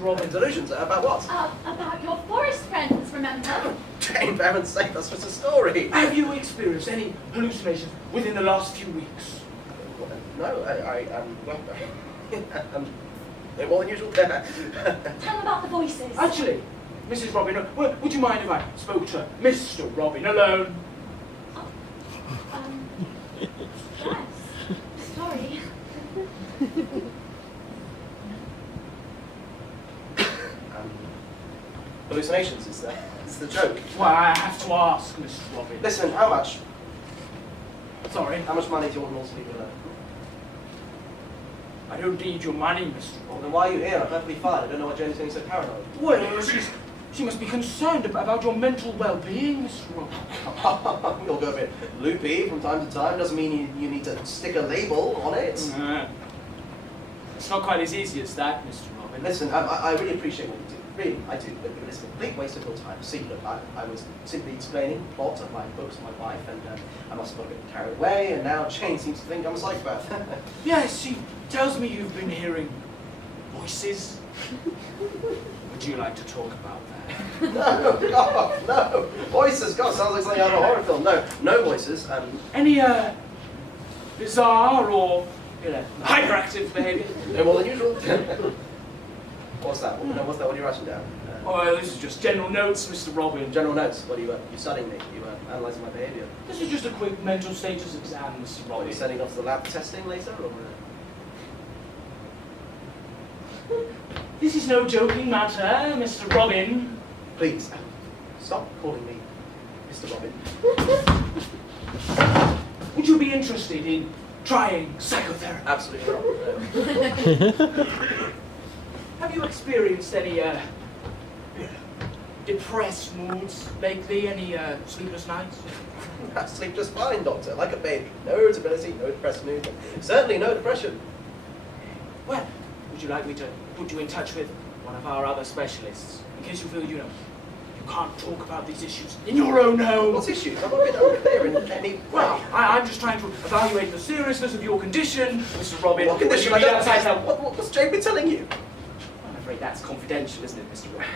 Mr. Robin. Delusions? About what? About your forest friends, remember? Jane, for heaven's sake, that's just a story. Have you experienced any hallucinations within the last few weeks? No, no more than usual. Tell them about the voices. Actually, Mrs. Robin, would you mind if I spoke to Mr. Robin alone? Yes. Sorry. Hallucinations is the joke. Well, I have to ask, Mr. Robin. Listen, how much? Sorry? How much money do you want North people to earn? I don't need your money, Mr. Well, Robin. then why are you here? I'm perfectly fine. I don't know why Jane's getting so paranoid. Well, she must be concerned about your mental well-being, Mr. Robin. You'll go a bit loopy from time to time. Doesn't mean you need to stick a label on it. It's not quite as easy as that, Mr. Robin. Listen, I really appreciate what you do. Really, I do. But it's a complete waste of your time. See, look, I was simply explaining the plot of my books to my wife, and I must have got a bit carried away, and now Jane seems to think I'm a psychopath. Yes, she tells me you've been hearing voices. Would you like to talk about that? No, God, no. Voices, God, sounds like something out of a horror film. No, no voices. Any, bizarre or, hyperactive behaviour? No more than usual. What's that? What's that? What are you writing down? Oh, this is just general notes, Mr. Robin. General notes. What are you studying me? You analysing my behaviour? This is just a quick mental status exam, Mr. Are Robin. you sending off to the lab for testing later, or? This is no joking matter, Mr. Robin. Please, stop calling me Mr. Robin. Would you be interested in trying psychotherapy? Absolutely not. Have you experienced any, depressed moods lately? Any, sleepless nights? I sleep just fine, Doctor, like a baby. No irritability, no depressed mood, certainly no depression. Well, would you like me to put you in touch with one of our other specialists, in case you feel, you can't talk about these issues in your own home? What issues? I've not been unclear in any way. Well, I'm just trying to evaluate the seriousness of your condition, Mr. Robin. What condition? Would you be outside help? What's Jane been telling you? I'm afraid that's confidential, isn't it, Mr. Robin?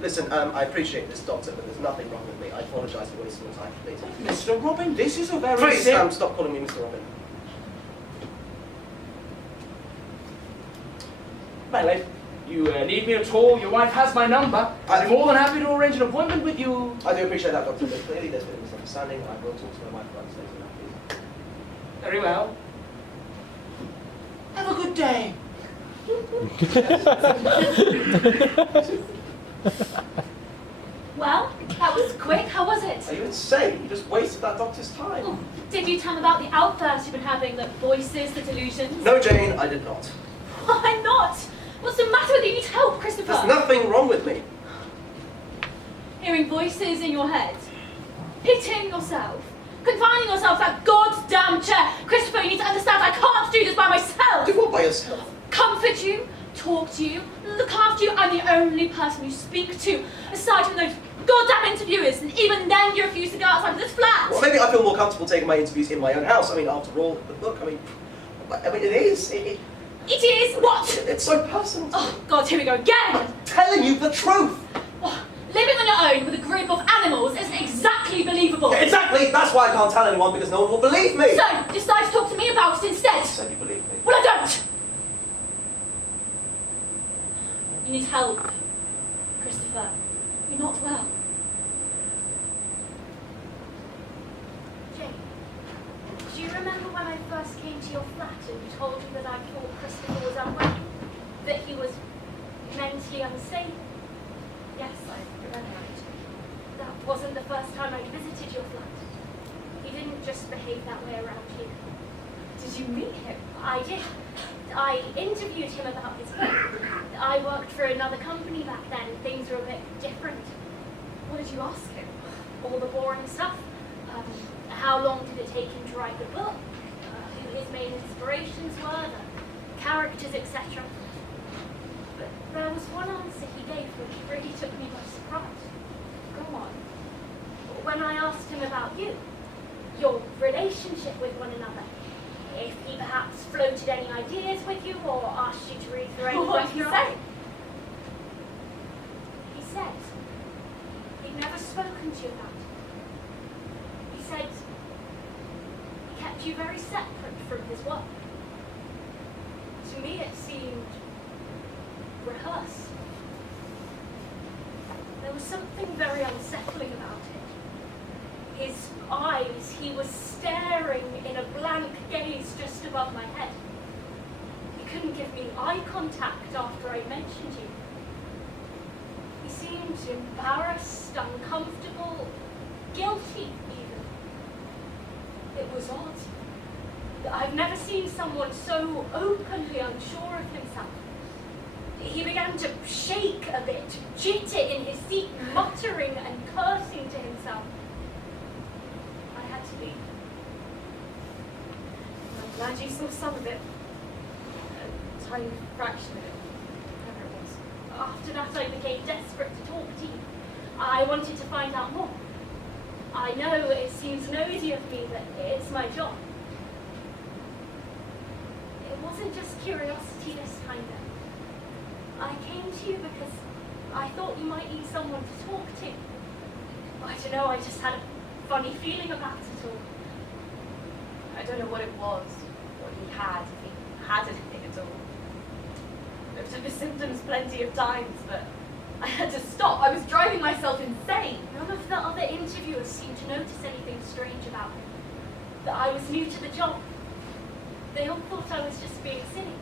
Listen, I appreciate this, Doctor, but there's nothing wrong with me. I apologise for wasting your time, please. Mr. Robin, this is a very Please, sick... stop calling me Mr. Robin. Well, if you need me at all, your wife has my number. I'd be more than happy to arrange an appointment with you. I do appreciate that, Doctor, but clearly there's been a misunderstanding. I will talk to my wife about this later now, please. Very well. Have a good day. Well, that was quick. How was it? Are you insane? You just wasted that doctor's time. Oh, did you tell them about the outbursts you've been having, the voices, the delusions? No, Jane, I did not. Why not? What's the matter with you? You need help, Christopher. There's nothing wrong with me. Hearing voices in your head. Pitying yourself. Confining yourself to that goddamn chair. Christopher, you need to understand I can't do this by myself. Do what by yourself? Comfort you, talk to you, look after you. I'm the only person you speak to, aside from those goddamn interviewers, and even then you refuse to go outside of this flat. Well, maybe I feel more comfortable taking my interviews in my own house. I mean, after all, the book, I mean, it is. It is what? It's so personal to me. Oh, God, here we go again. I'm telling you the truth. Oh, living on your own with a group of animals isn't exactly believable. Yeah, exactly. That's why I can't tell anyone, because no one will believe me. So, decide to talk to me about it instead. You said you believe me. Well, I don't. You need help, Christopher. You're not well. Jane, do you remember when I first came to your flat and you told me that I thought Christopher was unwell? That he was mentally unstable? Yes, I remember it. That wasn't the first time I'd visited your flat. He didn't just behave that way around you. Did you meet him? I did. I interviewed him about his work. I worked for another company back then. Things were a bit different. What did you ask him? All the boring stuff. How long did it take him to write the book? Who his main inspirations were, the characters, etc. But there was one answer he gave which really took me by surprise. Go on. When I asked him about you, your relationship with one another, if he perhaps floated any ideas with you or asked you to read through any What did he work. say? to you about. He said he kept you very separate from his work. To me it seemed rehearsed. There was something very unsettling about it. His eyes, he was staring in a blank gaze just above my head. He couldn't give me eye contact after I mentioned you. He seemed embarrassed, uncomfortable, guilty even. It was odd. I've never seen someone so openly unsure of himself. He began to shake a bit, jitter in his seat, muttering and cursing to himself. I had to leave. I'm glad you saw some of it. A tiny fraction of it, whatever it was. After that, I became desperate to talk to you. I wanted to find out more. I know it seems nosy of me, but it's my job. It wasn't just curiosity this time, though. I came to you because I thought you might need someone to talk to. I don't know, I just had a funny feeling about it all. I don't know what it was, what he had, if he had anything at all. Looked at his symptoms plenty of times, but I had to stop. I was driving myself insane. None of the other interviewers seemed to notice anything strange about him. That I was new to the job. They all thought I was just being silly.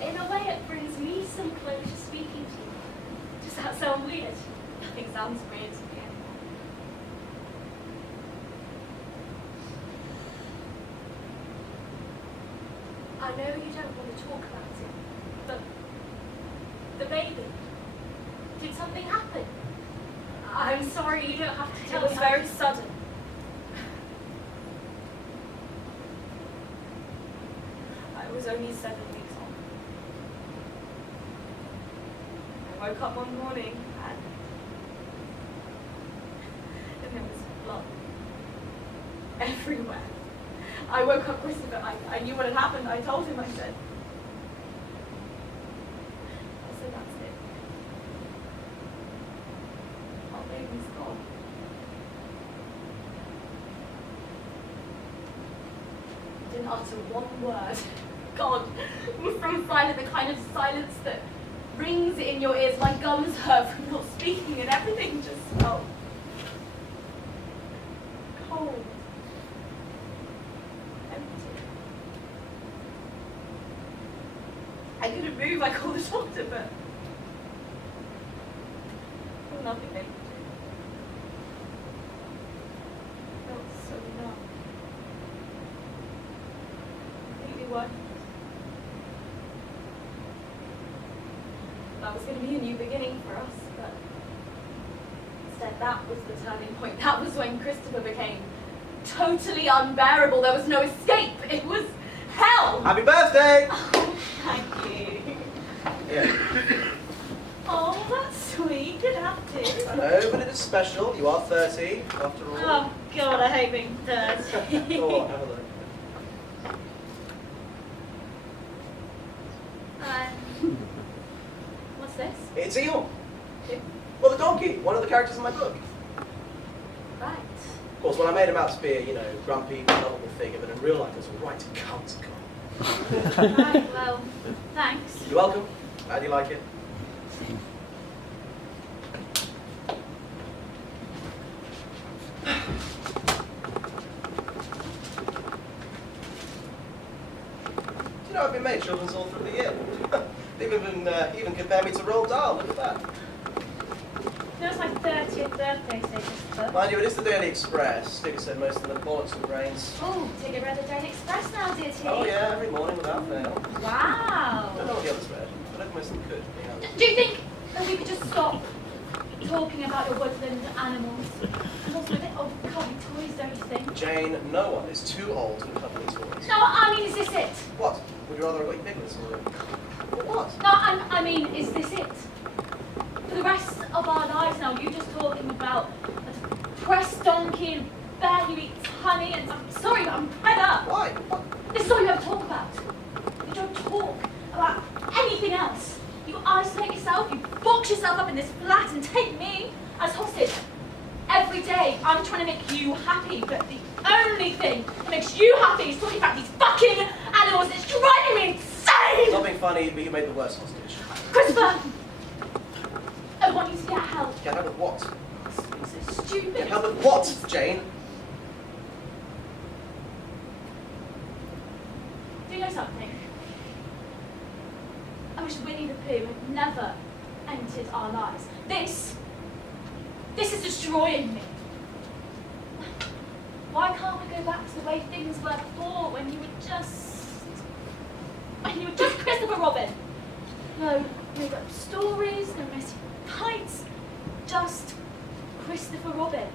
In a way, it brings me some closure speaking to you. Does that sound weird? Nothing sounds weird to me anymore. I know you don't want to talk about it, but the baby, did something happen? I'm sorry, you don't have to tell me. It was very sudden. I was only 7 weeks old. I woke up one morning and there was blood everywhere. I woke up Christopher. I knew what had happened. I told him. I said, that's it. Our baby's gone. I didn't utter one word. God, was so silent, the kind of silence that rings in your ears. My gums hurt from not speaking, and everything just felt cold, empty. I couldn't move. I called the doctor, but nothing they could do. I felt so numb, completely worthless. That was going to be a new beginning for us, but instead that was the turning point. That was when Christopher became totally unbearable. There was no escape. It was hell. Happy birthday! Oh, thank you. Yeah. Oh, that's sweet. Good afternoon. I know, but it is special. You are 30, after all. Oh, God, I hate being 30. Go on, have a look. What's this? It's Eel. Well, the donkey, one of the characters in my book. Right. Of course, when I made him out to be a, grumpy, lovable figure, but in real life, it's a right cunt guy. Right, well, thanks. You're welcome. How do you like it? Do you know I've been made children's all through the year? They've even compared me to Roald Dahl. Look at that. No, it's my 30th birthday, so Christopher. Mind you, it is the Daily Express. Stick said most of the bollocks and brains. Oh, take a read the Daily Express now, did he? Oh yeah, every morning without fail. Wow. I don't know what the others read, but I think most of them could. Being honest. Do you think that we could just stop talking about your woodland animals? And also a bit of cuddly toys, don't you think? Jane, no one is too old to cuddle toys. No, I mean, is this it? What? Would you rather I got you piglets or what? No, I mean, is this it? For the rest of our lives now, you just talking about a depressed donkey and a bear who eats honey, and I'm sorry, but I'm fed up. Why? What? This is all you ever talk about. You don't talk about anything else. You isolate yourself, you box yourself up in this flat and take me as hostage. every day I'm trying to make you happy, but the only thing that makes you happy is talking about these fucking animals. It's driving me insane! Not being funny, but you made the worst hostage. Christopher! I want you to get help. Get help with what? It's so stupid. Get help with what, Jane? Do you know something? I wish Winnie the Pooh had never entered our lives. This is destroying me. Why can't we go back to the way things were before when you were just Christopher Robin? No made up stories, no messy fights, just Christopher Robin.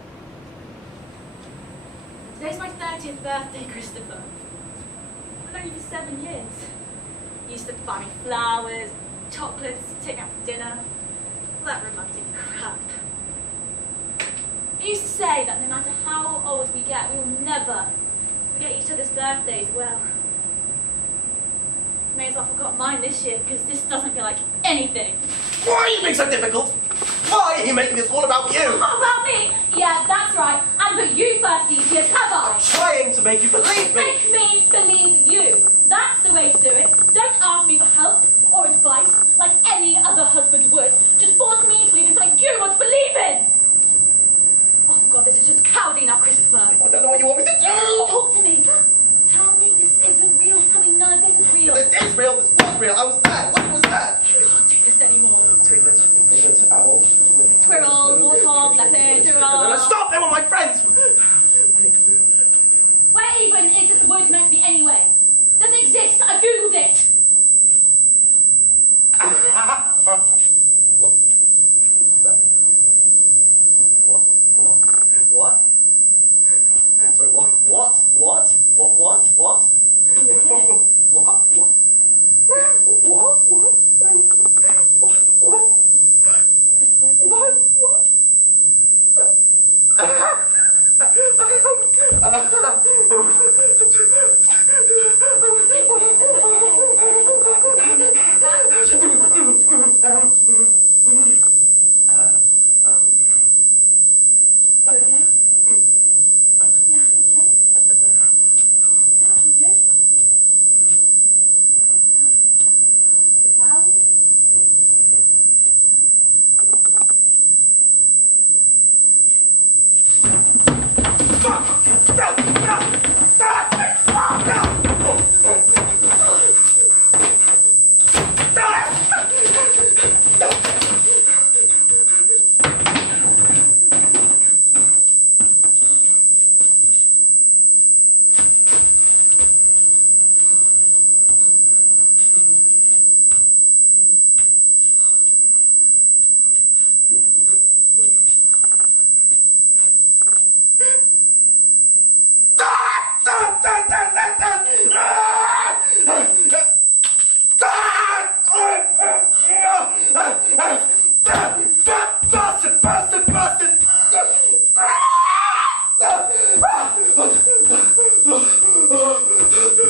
Today's my 30th birthday, Christopher. I've known you for 7 years. You used to buy me flowers, chocolates, take me out for dinner. All that romantic crap. You used to say that no matter how old we get, we will never forget each other's birthdays. Well, may as well forgot mine this year, because this doesn't feel like anything. Why are you being so difficult? Why are you making this all about you? All about me? Yeah, that's right. And put you first these years, have I? I'm trying to make you believe me. Make me believe you. That's the way to do it. Don't ask me for help or advice like any other husband would. Just force me to believe in something you want to believe in. Oh God, this is just cowardly now, Christopher. I don't know what you want me to do. Talk to me. Tell me this isn't real. Tell me none of this is real. This is real. This was real. I was there. What was that? I can't do this anymore. Piglet, owl. Squirrel, warthog, leopard, giraffe. Stop! They were my friends. Where even is this word meant to be anyway? Does it exist? I googled it. What? What's that? What? Sorry, what? What? Are you okay? What? Christopher, is it What? You okay? Yeah, okay. Yeah, I'm good. Sit down.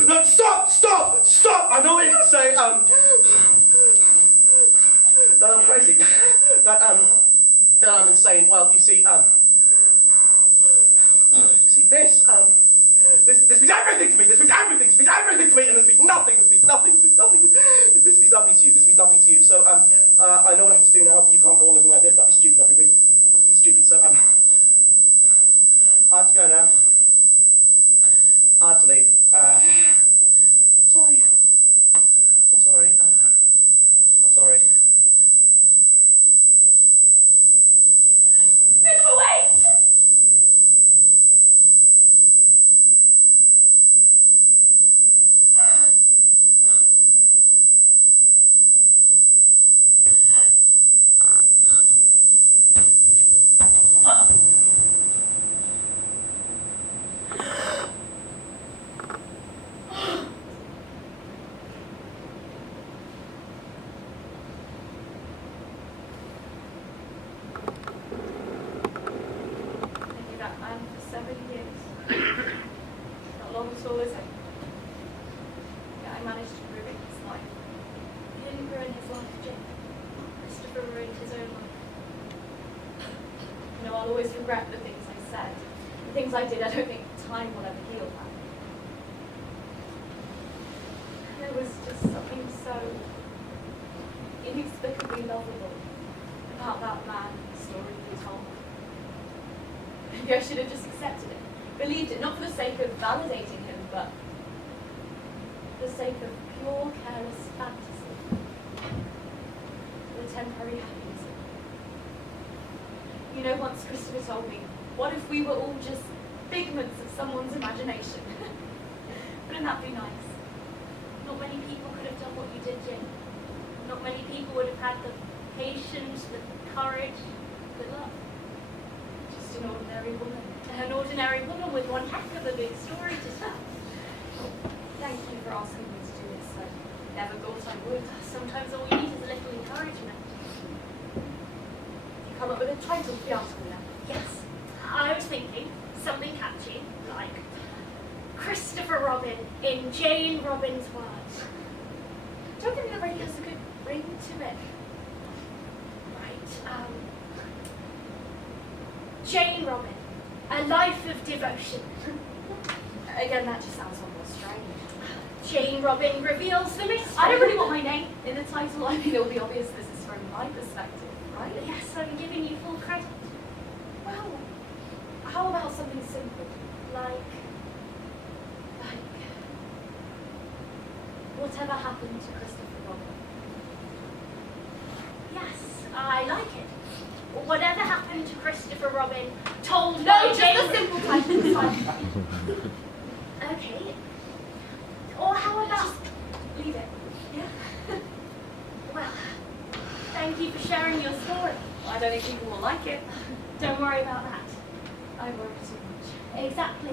No, stop! I know what you're going to say, that I'm crazy, that I'm insane. Well, you see, this means everything to me, this means everything to me, and this means nothing to you, So, I know what I have to do now, but you can't go on living like this, that'd be stupid, I'll always regret the things I said. The things I did, I don't think time will ever heal that. There was just something so inexplicably lovable about that man and the story he told. Maybe I should have just accepted it, believed it, not for the sake of validating him, but for the sake of pure, careless fantasy, for the temporary happiness of it. You know, once Christopher told me, what if we were all just figments of someone's imagination? Wouldn't that be nice? Not many people could have done what you did, Jane. Not many people would have had the patience, the courage, the love. Just an ordinary woman. An ordinary woman with one heck of a big story to tell. Thank you for asking me to do this. I never thought I would. Sometimes all you need is a little encouragement. You come up with a title for the article now. Yes, I was thinking something catchy, like Christopher Robin in Jane Robin's words. Don't think that really has a good ring to it. Right, Jane Robin, a life of devotion. Again, that just sounds almost strange. Jane Robin reveals the mystery. I don't really want my name in the title. I mean, it'll be obvious this is from my perspective, right? Yes, I'm giving you full credit. Well, how about something simple? Like, Whatever happened to Christopher Robin? yes, I like it. Whatever happened to Christopher Robin, told No, by just Jane. a simple title. It's fine. Okay. Or how about Just leave it. Yeah? well, thank you for sharing your story. I don't think people will like it. Don't worry about that. I worry too much. Exactly.